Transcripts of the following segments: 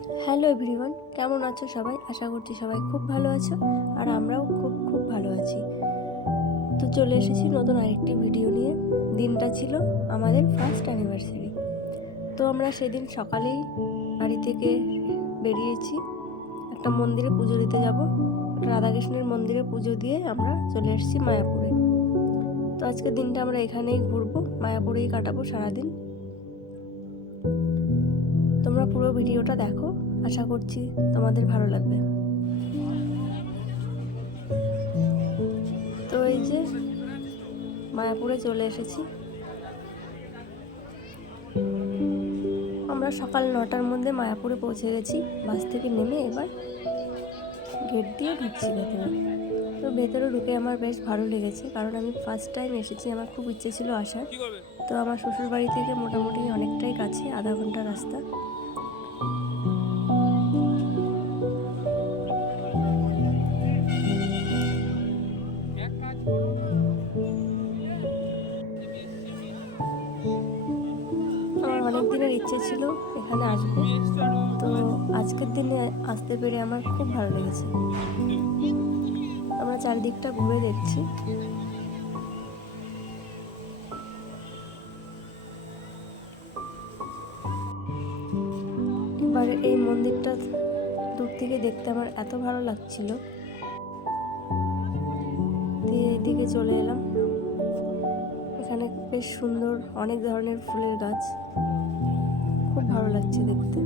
Hello everyone, কেমন আছো সবাই? আশা করছি সবাই খুব ভালো আছো আর আমরাও খুব খুব ভালো আছি। তো চলে এসেছি নতুন আরেকটি ভিডিও নিয়ে। দিনটা ছিল আমাদের ফার্স্ট অ্যানিভার্সারি তো আমরা সেদিন সকালেই বাড়ি থেকে বেরিয়েছি। একটা মন্দিরে পুজো দিতে যাব। রাধাকৃষ্ণের মন্দিরে পুজো দিয়ে আমরা চলে এসেছি মায়াপুরে। তো আজকের দিনটা আমরা এখানেই ঘুরবো। মায়াপুরেই কাটাবো সারাদিন। তোমরা পুরো ভিডিওটা দেখো। আশা করছি তোমাদের ভালো লাগবে। তো এই যে মায়াপুরে চলে এসেছি। আমরা সকাল নটার মধ্যে মায়াপুরে পৌঁছে গেছি। বাস থেকে নেমে এবার গেট দিয়ে ঢুকছি ভেতরে। তো ভেতরে ঢুকে আমার বেশ ভালো লেগেছে, কারণ আমি ফার্স্ট টাইম এসেছি, আমার খুব ইচ্ছে ছিল আসার। তো আমার শ্বশুর বাড়ি থেকে মোটামুটি অনেকটাই কাছে, আধা ঘণ্টা রাস্তা। দিনের ইচ্ছে ছিল, এখানে আসব। তো আজকের দিনে আসতে পেরে আমার খুব ভালো লেগেছে। আমরা চারিদিকটা ঘুরে দেখছি। এবারে এই মন্দিরটা দূর থেকে দেখতে আমার এত ভালো লাগছিল। দিয়ে এদিকে চলে এলাম। এখানে বেশ সুন্দর অনেক ধরনের ফুলের গাছ। লাগছে দেখতে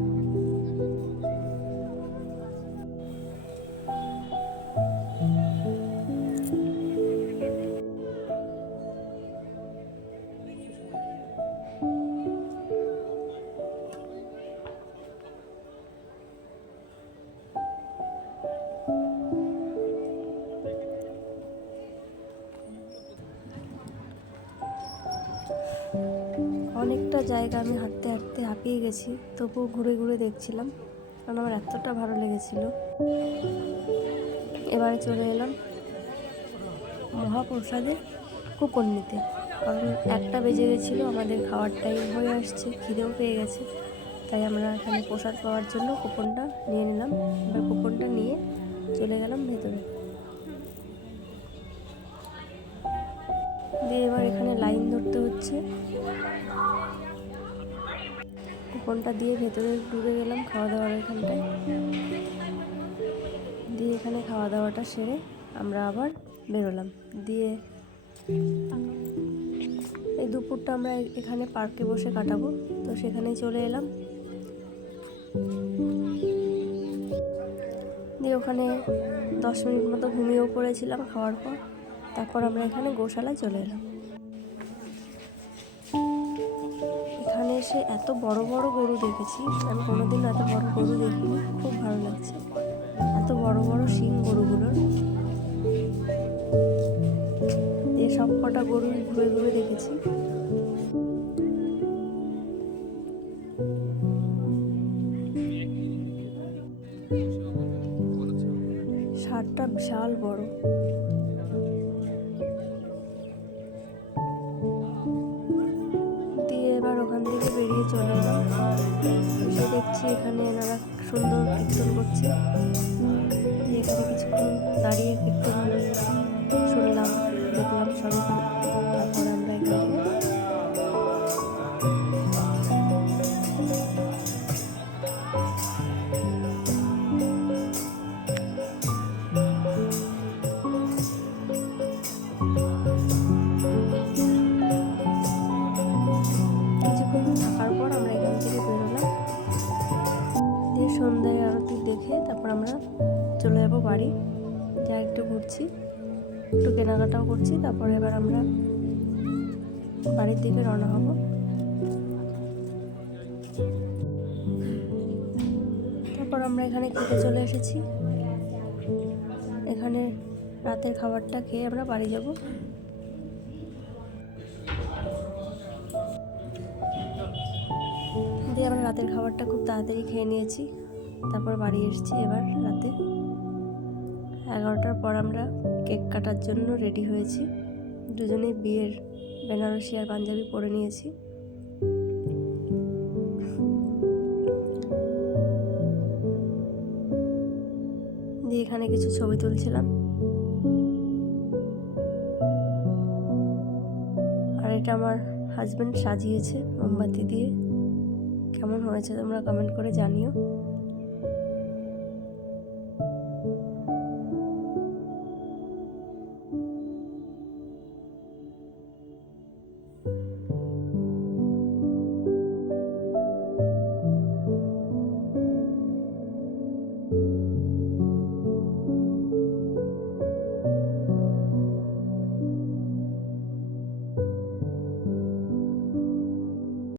অনেকটা জায়গা আমি হাঁটতে হাঁটতে হাঁপিয়ে গেছি, তবুও ঘুরে ঘুরে দেখছিলাম, কারণ আমার এতটা ভালো লেগেছিল। এবারে চলে এলাম মহাপ্রসাদের কুপন নিতে কারণ একটা বেজে গেছিল, আমাদের খাওয়ার টাইম হয়ে আসছে, খিদেও পেয়ে গেছে, তাই আমরা এখানে প্রসাদ পাওয়ার জন্য কুপনটা নিয়ে নিলাম, এবার কুপনটা নিয়ে চলে গেলাম ভেতরে। দিয়ে এবার এখানে লাইন ধরতে হচ্ছে। কুপনটা দিয়ে ভেতরে ঢুকে গেলাম খাওয়া দাওয়ার এখানটায় দিয়ে এখানে খাওয়া দাওয়াটা সেরে আমরা আবার বেরোলাম। দিয়ে এই দুপুরটা আমরা এখানে পার্কে বসে কাটাবো। তো সেখানে চলে এলাম। দিয়ে ওখানে দশ মিনিট মতো ঘুমিয়েও পড়েছিলাম খাওয়ার পর। তারপর আমরা এখানে গোশালায় চলে এলাম। এসে এত বড় বড় গরু দেখেছি, আমি কোনোদিন এত বড় গরু দেখিনি, খুব ভালো লাগছে। এত বড় বড় শিং গরুগুলোর দিয়ে সব কটা গরু ঘুরে ঘুরে দেখেছি। ষাটটা বিশাল বড়। চলে এলাম এসে দেখছি এখানে এনারা সুন্দর কীর্তন করছে। এখানে কিছুক্ষণ দাঁড়িয়ে কীর্তন শুনলাম, দেখলাম সবই আরতি দেখে তারপর আমরা চলে যাব বাড়ি। যা একটু ঘুরছি, একটু কেনাকাটাও করছি, তারপর এবার আমরা বাড়ির দিকে রওনা হব। তারপর আমরা এখানে খেতে চলে এসেছি। এখানে রাতের খাবারটা খেয়ে আমরা বাড়ি যাব। দিয়ে আমরা রাতের খাবারটা খুব তাড়াতাড়ি খেয়ে নিয়েছি। তারপর বাড়ি এসেছি এবার রাতে। এগারোটার পর আমরা কেক কাটার জন্য রেডি হয়েছি। দুজনে বিয়ের বেনারসি আর পাঞ্জাবি পরে নিয়েছি। দিয়ে এখানে কিছু ছবি তুলছিলাম। আর এটা আমার হাজব্যান্ড সাজিয়েছে মোমবাতি দিয়ে। কেমন হয়েছে তোমরা কমেন্ট করে জানিও। you.